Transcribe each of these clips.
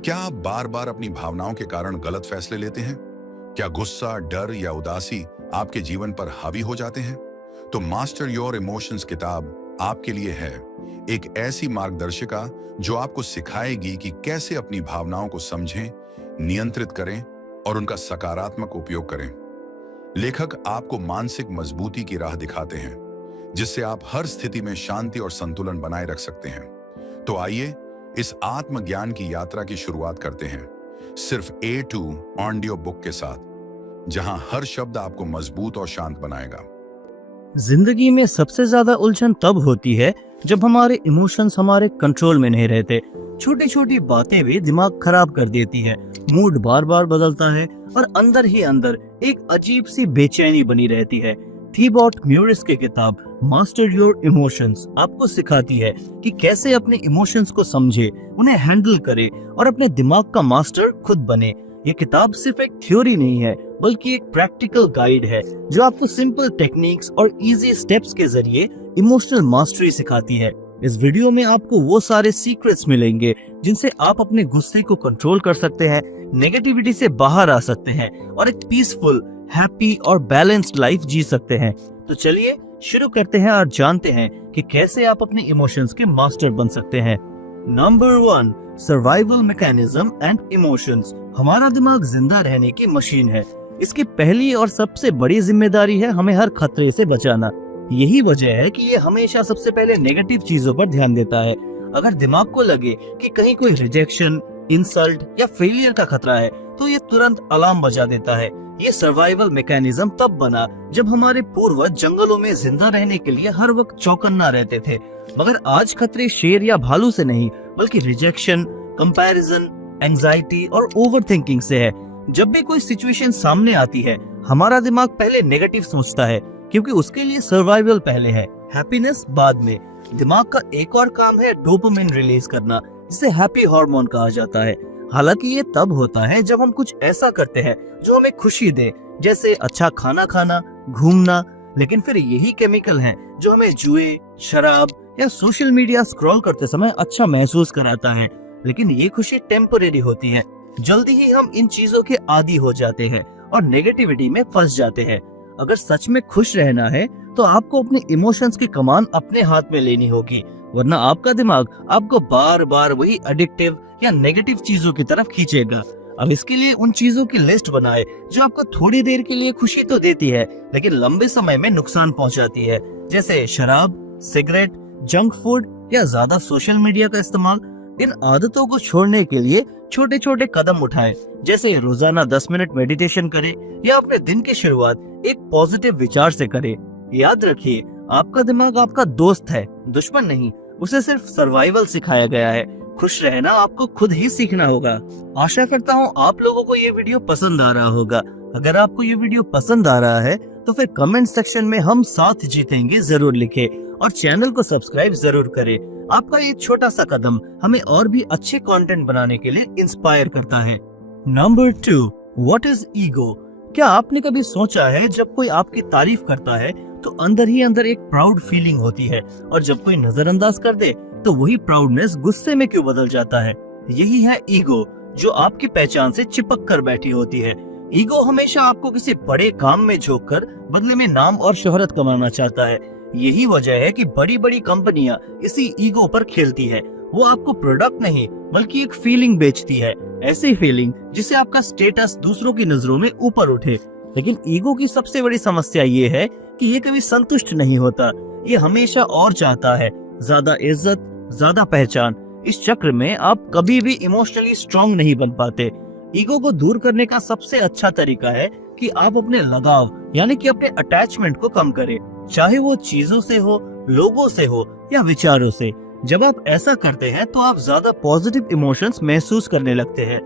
क्या आप बार बार अपनी भावनाओं के कारण गलत फैसले लेते हैं? क्या गुस्सा, डर या उदासी आपके जीवन पर हावी हो जाते हैं? तो मास्टर योर इमोशंस किताब आपके लिए है। एक ऐसी मार्गदर्शिका जो आपको सिखाएगी कि कैसे अपनी भावनाओं को समझें, नियंत्रित करें और उनका सकारात्मक उपयोग करें। लेखक आपको मानसिक मजबूती की राह दिखाते हैं, जिससे आप हर स्थिति में शांति और संतुलन बनाए रख सकते हैं। तो आइए इस आत्मज्ञान की यात्रा की शुरुआत करते हैं, सिर्फ A2 ऑडियो बुक के साथ, जहां हर शब्द आपको मजबूत और शांत बनाएगा। जिंदगी में सबसे ज्यादा उलझन तब होती है जब हमारे इमोशंस हमारे कंट्रोल में नहीं रहते। छोटी छोटी बातें भी दिमाग खराब कर देती है, मूड बार बार बदलता है और अंदर ही अंदर एक अजीब सी बेचैनी बनी रहती है। थीबॉट म्यूरिस की किताब मास्टर योर इमोशंस आपको सिखाती है कि कैसे अपने इमोशंस को समझे, उन्हें हैंडल करे और अपने दिमाग का मास्टर खुद बने। ये किताब सिर्फ एक थ्योरी नहीं है, बल्कि एक प्रैक्टिकल गाइड है जो आपको सिंपल टेक्निक्स और इजी स्टेप्स के जरिए इमोशनल मास्टरी सिखाती है। इस वीडियो में आपको वो सारे सीक्रेट्स मिलेंगे जिनसे आप अपने गुस्से को कंट्रोल कर सकते हैं, नेगेटिविटी से बाहर आ सकते हैं और एक पीसफुल, हैप्पी और बैलेंस्ड लाइफ जी सकते हैं। तो चलिए शुरू करते हैं और जानते हैं कि कैसे आप अपने इमोशंस के मास्टर बन सकते हैं। Number 1, survival mechanism and emotions. हमारा दिमाग जिंदा रहने की मशीन है। इसकी पहली और सबसे बड़ी जिम्मेदारी है हमें हर खतरे से बचाना। यही वजह है कि ये हमेशा सबसे पहले नेगेटिव चीजों पर ध्यान देता है। अगर दिमाग को लगे कि कहीं कोई रिजेक्शन, इंसल्ट या फेलियर का खतरा है, तो ये तुरंत अलार्म बजा देता है। ये सर्वाइवल मैकेनिज्म तब बना जब हमारे पूर्वज जंगलों में जिंदा रहने के लिए हर वक्त चौकन्ना रहते थे। मगर आज खतरे शेर या भालू से नहीं, बल्कि रिजेक्शन, कंपैरिजन, एंजाइटी और ओवरथिंकिंग से है। जब भी कोई सिचुएशन सामने आती है, हमारा दिमाग पहले नेगेटिव सोचता है, क्योंकि उसके लिए सर्वाइवल पहले है, हैप्पीनेस बाद में। दिमाग का एक और काम है डोपामिन रिलीज करना, जिसे हैप्पी हार्मोन कहा जाता है। हालांकि ये तब होता है जब हम कुछ ऐसा करते हैं जो हमें खुशी दे, जैसे अच्छा खाना खाना, घूमना। लेकिन फिर यही केमिकल हैं जो हमें जुए, शराब या सोशल मीडिया स्क्रॉल करते समय अच्छा महसूस कराता है। लेकिन ये खुशी टेम्परेरी होती है। जल्दी ही हम इन चीजों के आदी हो जाते हैं और नेगेटिविटी में फंस जाते हैं। अगर सच में खुश रहना है तो आपको अपने इमोशंस की कमान अपने हाथ में लेनी होगी, वरना आपका दिमाग आपको बार बार वही एडिक्टिव या नेगेटिव चीजों की तरफ खींचेगा। अब इसके लिए उन चीजों की लिस्ट बनाए जो आपको थोड़ी देर के लिए खुशी तो देती है, लेकिन लंबे समय में नुकसान पहुंचाती है, जैसे शराब, सिगरेट, जंक फूड या ज्यादा सोशल मीडिया का इस्तेमाल। इन आदतों को छोड़ने के लिए छोटे छोटे कदम उठाएं, जैसे रोजाना 10 मिनट मेडिटेशन करें या अपने दिन की शुरुआत एक पॉजिटिव विचार से करें। याद रखिए, आपका दिमाग आपका दोस्त है, दुश्मन नहीं। उसे सिर्फ सर्वाइवल सिखाया गया है। खुश रहना आपको खुद ही सीखना होगा। आशा करता हूँ आप लोगों को ये वीडियो पसंद आ रहा होगा। अगर आपको ये वीडियो पसंद आ रहा है तो फिर कमेंट सेक्शन में हम साथ जीतेंगे जरूर लिखें और चैनल को सब्सक्राइब जरूर करें। आपका ये छोटा सा कदम हमें और भी अच्छे कंटेंट बनाने के लिए इंस्पायर करता है। Number 2, what is ego? क्या आपने कभी सोचा है जब कोई आपकी तारीफ करता है तो अंदर ही अंदर एक प्राउड फीलिंग होती है, और जब कोई नजरअंदाज कर दे तो वही प्राउडनेस गुस्से में क्यों बदल जाता है? यही है ईगो, जो आपकी पहचान से चिपक कर बैठी होती है। ईगो हमेशा आपको किसी बड़े काम में झोंक कर बदले में नाम और शोहरत कमाना चाहता है। यही वजह है कि बड़ी बड़ी कंपनियां इसी ईगो पर खेलती है। वो आपको प्रोडक्ट नहीं, बल्कि एक फीलिंग बेचती है, ऐसी फीलिंग जिससे आपका स्टेटस दूसरों की नजरों में ऊपर उठे। लेकिन ईगो की सबसे बड़ी समस्या ये है कि ये कभी संतुष्ट नहीं होता। ये हमेशा और चाहता है, ज्यादा इज्जत, ज्यादा पहचान। इस चक्र में आप कभी भी इमोशनली स्ट्रांग नहीं बन पाते। ईगो को दूर करने का सबसे अच्छा तरीका है कि आप अपने लगाव, यानी कि अपने अटैचमेंट को कम करें, चाहे वो चीजों से हो, लोगों से हो या विचारों से। जब आप ऐसा करते हैं तो आप ज्यादा पॉजिटिव इमोशंस महसूस करने लगते हैं।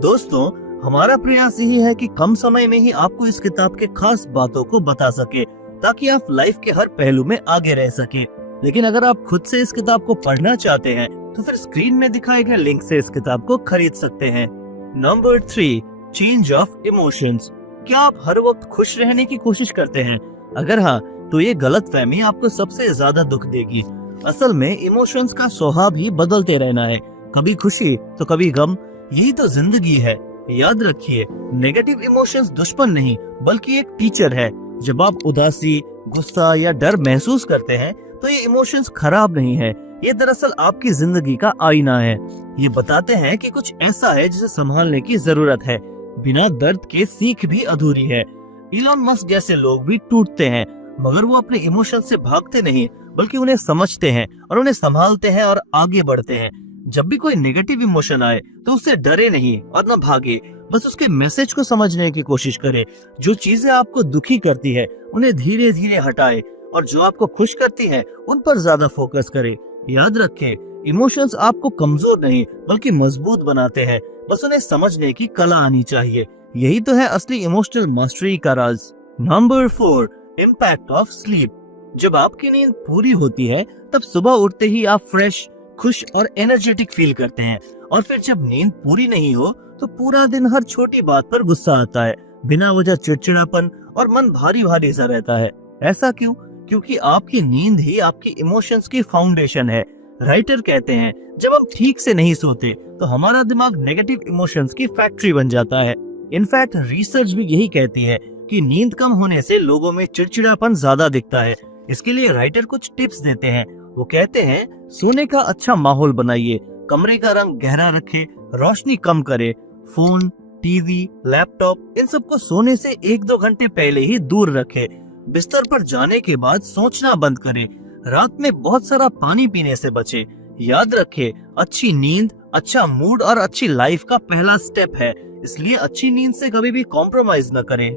दोस्तों, हमारा प्रयास यही है कि कम समय में ही आपको इस किताब के खास बातों को बता सके, ताकि आप लाइफ के हर पहलू में आगे रह सके। लेकिन अगर आप खुद से इस किताब को पढ़ना चाहते हैं तो फिर स्क्रीन में दिखाए गए लिंक से इस किताब को खरीद सकते हैं। Number 3, change of emotions. क्या आप हर वक्त खुश रहने की कोशिश करते हैं? अगर हाँ, तो ये गलतफहमी आपको सबसे ज्यादा दुख देगी। असल में इमोशंस का स्वभाव ही बदलते रहना है, कभी खुशी तो कभी गम, यही तो जिंदगी है। याद रखिए, नेगेटिव इमोशंस दुश्मन नहीं बल्कि एक टीचर है। जब आप उदासी, गुस्सा या डर महसूस करते हैं तो ये इमोशंस खराब नहीं है, ये दरअसल आपकी जिंदगी का आईना है। ये बताते हैं कि कुछ ऐसा है जिसे संभालने की जरूरत है। बिना दर्द के सीख भी अधूरी है। इलॉन मस्क जैसे लोग भी टूटते हैं, मगर वो अपने इमोशन से भागते नहीं बल्कि उन्हें समझते हैं और उन्हें संभालते हैं और आगे बढ़ते हैं। जब भी कोई नेगेटिव इमोशन आए तो उससे डरे नहीं और न भागे, बस उसके मैसेज को समझने की कोशिश करें। जो चीजें आपको दुखी करती है उन्हें धीरे धीरे हटाए और जो आपको खुश करती है उन पर ज्यादा फोकस करें। याद रखें, इमोशंस आपको कमजोर नहीं बल्कि मजबूत बनाते हैं, बस उन्हें समझने की कला आनी चाहिए। यही तो है असली इमोशनल मास्टरी का राज। Number 4, impact of sleep. जब आपकी नींद पूरी होती है तब सुबह उठते ही आप फ्रेश, खुश और एनर्जेटिक फील करते हैं। और फिर जब नींद पूरी नहीं हो तो पूरा दिन हर छोटी बात पर गुस्सा आता है, बिना वजह चिड़चिड़ापन और मन भारी भारी सा रहता है। ऐसा क्यों? क्योंकि आपकी नींद ही आपकी इमोशंस की फाउंडेशन है। राइटर कहते हैं, जब हम ठीक से नहीं सोते तो हमारा दिमाग नेगेटिव इमोशंस की फैक्ट्री बन जाता है। इनफैक्ट रिसर्च भी यही कहती है कि नींद कम होने से लोगों में चिड़चिड़ापन ज्यादा दिखता है। इसके लिए राइटर कुछ टिप्स देते हैं। वो कहते हैं, सोने का अच्छा माहौल बनाइए, कमरे का रंग गहरा रखें, रोशनी कम करे, फोन, टीवी, लैपटॉप इन सबको सोने से 1-2 घंटे पहले ही दूर रखें। बिस्तर पर जाने के बाद सोचना बंद करें। रात में बहुत सारा पानी पीने से बचे। याद रखें, अच्छी नींद अच्छा मूड और अच्छी लाइफ का पहला स्टेप है, इसलिए अच्छी नींद से कभी भी कॉम्प्रोमाइज न करें।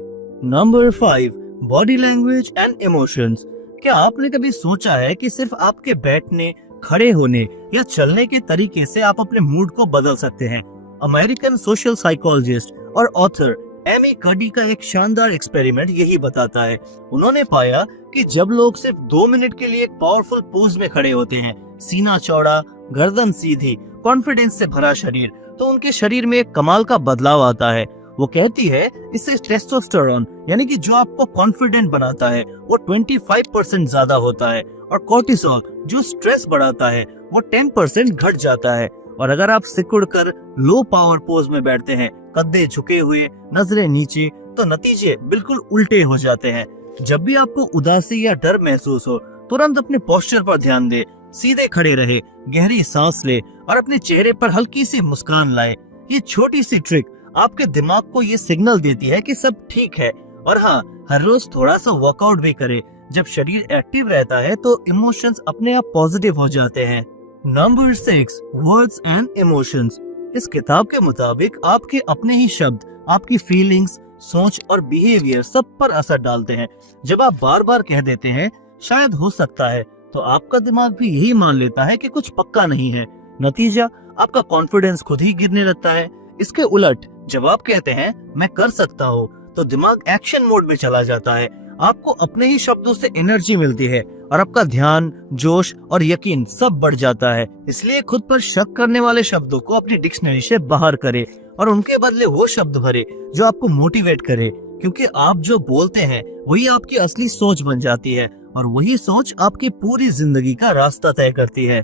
Number 5, body language and emotions. क्या आपने कभी सोचा है कि सिर्फ आपके बैठने, खड़े होने या चलने के तरीके से आप अपने मूड को बदल सकते हैं? अमेरिकन सोशल साइकोलॉजिस्ट और ऑथर एमी कर्डी का एक शानदार एक्सपेरिमेंट यही बताता है। उन्होंने पाया कि जब लोग सिर्फ 2 मिनट के लिए एक पावरफुल पोज में खड़े होते हैं, सीना चौड़ा, गर्दन सीधी, कॉन्फिडेंस से भरा शरीर, तो उनके शरीर में एक कमाल का बदलाव आता है। वो कहती है, इससे टेस्टोस्टेरोन यानी कि जो आपको कॉन्फिडेंट बनाता है वो 25% ज्यादा होता है और कोर्टिसोल जो स्ट्रेस बढ़ाता है वो 10% घट जाता है। और अगर आप सिकुड़ कर लो पावर पोज में बैठते हैं, कद्दे झुके हुए, नजरें नीचे, तो नतीजे बिल्कुल उल्टे हो जाते हैं। जब भी आपको उदासी या डर महसूस हो, तुरंत अपने पोस्चर पर ध्यान दे, सीधे खड़े रहे, गहरी सांस ले और अपने चेहरे पर हल्की सी मुस्कान लाए। ये छोटी सी ट्रिक आपके दिमाग को ये सिग्नल देती है कि सब ठीक है। और हाँ, हर रोज थोड़ा सा वर्कआउट भी करे। जब शरीर एक्टिव रहता है तो इमोशंस अपने आप पॉजिटिव हो जाते हैं। Number 6, words and emotions. इस किताब के मुताबिक आपके अपने ही शब्द आपकी फीलिंग्स, सोच और बिहेवियर सब पर असर डालते हैं। जब आप बार बार कह देते हैं शायद हो सकता है, तो आपका दिमाग भी यही मान लेता है कि कुछ पक्का नहीं है। नतीजा, आपका कॉन्फिडेंस खुद ही गिरने लगता है। इसके उलट जब आप कहते हैं मैं कर सकता हूँ, तो दिमाग एक्शन मोड में चला जाता है। आपको अपने ही शब्दों से एनर्जी मिलती है और आपका ध्यान, जोश और यकीन सब बढ़ जाता है। इसलिए खुद पर शक करने वाले शब्दों को अपनी डिक्शनरी से बाहर करें और उनके बदले वो शब्द भरे जो आपको मोटिवेट करे, क्योंकि आप जो बोलते हैं वही आपकी असली सोच बन जाती है और वही सोच आपकी पूरी जिंदगी का रास्ता तय करती है।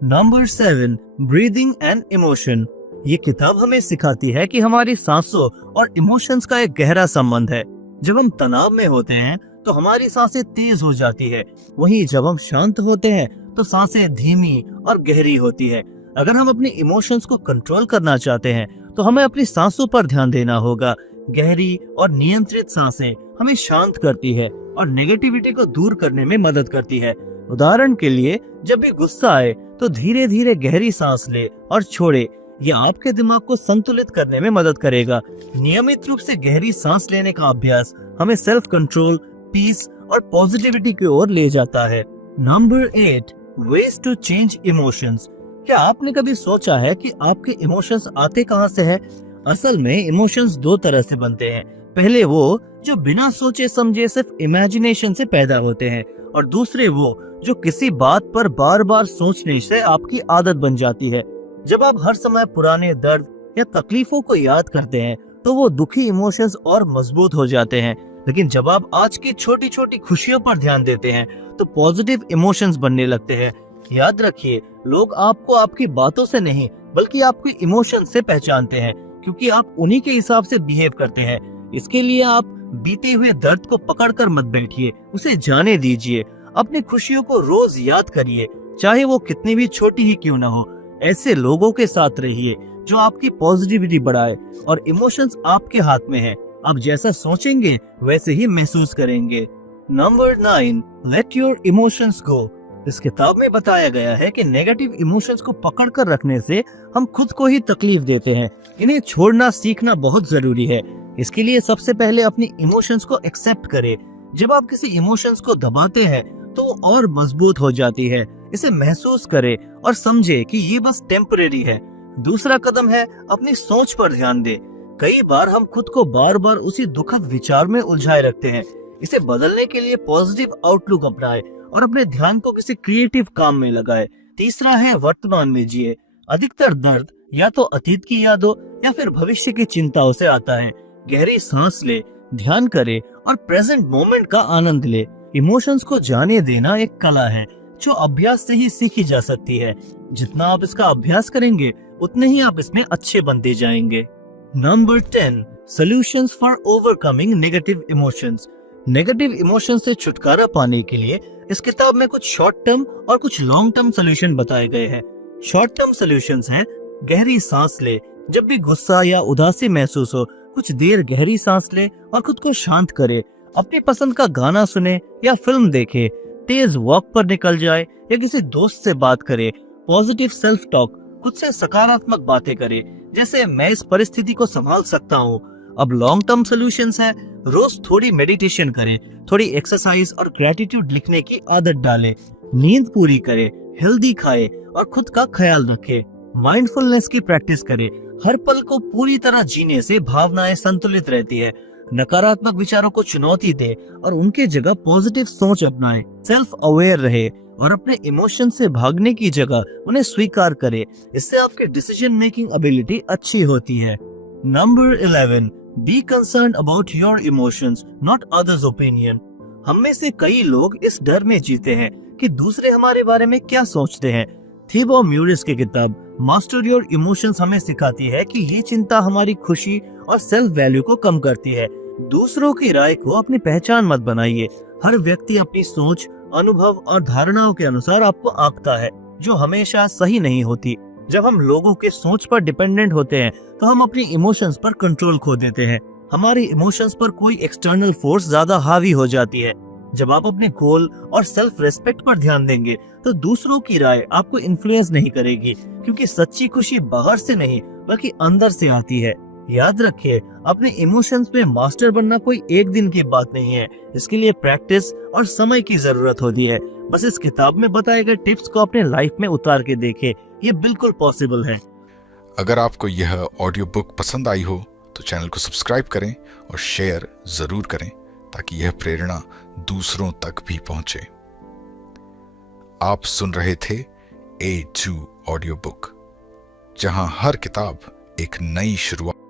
Number 7, breathing and emotion. ये किताब हमें सिखाती है कि हमारी सांसों और इमोशंस का एक गहरा संबंध है। जब हम तनाव में होते हैं तो हमारी सांसें तेज हो जाती है, वहीं जब हम शांत होते हैं तो सांसें धीमी और गहरी होती है। अगर हम अपनी इमोशंस को कंट्रोल करना चाहते हैं तो हमें अपनी सांसों पर ध्यान देना होगा। गहरी और नियंत्रित सांसें हमें शांत करती है और नेगेटिविटी को दूर करने में मदद करती है। उदाहरण के लिए, जब भी गुस्सा आए तो धीरे धीरे गहरी सांस ले और छोड़े। यह आपके दिमाग को संतुलित करने में मदद करेगा। नियमित रूप से गहरी सांस लेने का अभ्यास हमें सेल्फ कंट्रोल, पीस और पॉजिटिविटी की ओर ले जाता है। Number 8, ways to change emotions. क्या आपने कभी सोचा है कि आपके इमोशंस आते कहां से हैं? असल में इमोशंस 2 तरह से बनते हैं। पहले वो जो बिना सोचे समझे सिर्फ इमेजिनेशन से पैदा होते हैं, और दूसरे वो जो किसी बात पर बार बार सोचने से आपकी आदत बन जाती है। जब आप हर समय पुराने दर्द या तकलीफों को याद करते हैं तो वो दुखी इमोशंस और मजबूत हो जाते हैं। लेकिन जब आप आज की छोटी छोटी खुशियों पर ध्यान देते हैं तो पॉजिटिव इमोशंस बनने लगते हैं। याद रखिए, लोग आपको आपकी बातों से नहीं बल्कि आपके इमोशन से पहचानते हैं, क्योंकि आप उन्हीं के हिसाब से बिहेव करते हैं। इसके लिए आप बीते हुए दर्द को पकड़कर मत बैठिए, उसे जाने दीजिए। अपनी खुशियों को रोज याद करिए, चाहे वो कितनी भी छोटी ही क्यों ना हो। ऐसे लोगों के साथ रहिए जो आपकी पॉजिटिविटी बढ़ाए, और इमोशंस आपके हाथ में है। आप जैसा सोचेंगे वैसे ही महसूस करेंगे। नंबर 9, लेट योर इमोशंस गो। इस किताब में बताया गया है कि नेगेटिव इमोशंस को पकड़ कर रखने से हम खुद को ही तकलीफ देते हैं। इन्हें छोड़ना सीखना बहुत जरूरी है। इसके लिए सबसे पहले अपनी इमोशंस को एक्सेप्ट करें। जब आप किसी इमोशंस को दबाते हैं तो वो और मजबूत हो जाती है। इसे महसूस करें और समझे कि ये बस टेम्परेरी है। दूसरा कदम है अपनी सोच पर ध्यान दें। कई बार हम खुद को बार बार उसी दुखद विचार में उलझाए रखते हैं। इसे बदलने के लिए पॉजिटिव आउटलुक अपनाएं और अपने ध्यान को किसी क्रिएटिव काम में लगाएं। तीसरा है वर्तमान में जिए। अधिकतर दर्द या तो अतीत की यादों या फिर भविष्य की चिंताओं से आता है। गहरी सांस ले, ध्यान करे और प्रेजेंट मोमेंट का आनंद ले। इमोशंस को जाने देना एक कला है जो अभ्यास से ही सीखी जा सकती है। जितना आप इसका अभ्यास करेंगे उतने ही आप इसमें अच्छे बनते जाएंगे। Number 10, solutions for overcoming negative emotions. Negative emotion से छुटकारा पाने के लिए इस किताब में कुछ शॉर्ट टर्म और कुछ लॉन्ग टर्म सॉल्यूशन बताए गए हैं। शॉर्ट टर्म सॉल्यूशंस हैं, गहरी सांस ले। जब भी गुस्सा या उदासी महसूस हो, कुछ देर गहरी सांस ले और खुद को शांत करे। अपनी पसंद का गाना सुने या फिल्म देखे। तेज वॉक पर निकल जाए या किसी दोस्त से बात करे। पॉजिटिव सेल्फ टॉक, खुद से सकारात्मक बातें करे, जैसे मैं इस परिस्थिति को संभाल सकता हूँ। अब लॉन्ग टर्म सॉल्यूशंस है, रोज थोड़ी मेडिटेशन करें, थोड़ी एक्सरसाइज और ग्रेटिट्यूड लिखने की आदत डालें, नींद पूरी करें, हेल्दी खाए और खुद का ख्याल रखें। माइंडफुलनेस की प्रैक्टिस करें। हर पल को पूरी तरह जीने से भावनाएं संतुलित रहती है। नकारात्मक विचारों को चुनौती दे और उनके जगह पॉजिटिव सोच अपनाएं। सेल्फ अवेयर रहे और अपने इमोशन से भागने की जगह उन्हें स्वीकार करे। इससे आपके डिसीजन मेकिंग एबिलिटी अच्छी होती है। Number 11, be concern about your emotions, not others opinion. हम में से कई लोग इस डर में जीते हैं कि दूसरे हमारे बारे में क्या सोचते हैं। थिबो म्यूरिस की किताब मास्टर योर इमोशंस हमें सिखाती है कि ये चिंता हमारी खुशी और सेल्फ वैल्यू को कम करती है। दूसरों की राय को अपनी पहचान मत बनाइए। हर व्यक्ति अपनी सोच, अनुभव और धारणाओं के अनुसार आपको आंकता है, जो हमेशा सही नहीं होती। जब हम लोगों के सोच पर डिपेंडेंट होते हैं तो हम अपनी इमोशंस पर कंट्रोल खो देते हैं। हमारी इमोशंस पर कोई एक्सटर्नल फोर्स ज्यादा हावी हो जाती है। जब आप अपने गोल और सेल्फ रेस्पेक्ट पर ध्यान देंगे तो दूसरों की राय आपको इन्फ्लुएंस नहीं करेगी, क्योंकि सच्ची खुशी बाहर से नहीं बल्कि अंदर से आती है। याद रखिए, अपने इमोशंस में मास्टर बनना कोई एक दिन की बात नहीं है। इसके लिए प्रैक्टिस और समय की जरूरत होती है। बस इस किताब में बताए गए टिप्स को अपने लाइफ में उतार के देखें, ये बिल्कुल पॉसिबल है। अगर आपको यह ऑडियो बुक पसंद आई हो तो चैनल को सब्सक्राइब करें और शेयर जरूर करें, ताकि यह प्रेरणा दूसरों तक भी पहुंचे। आप सुन रहे थे A2 ऑडियो बुक, जहां हर किताब एक नई शुरुआत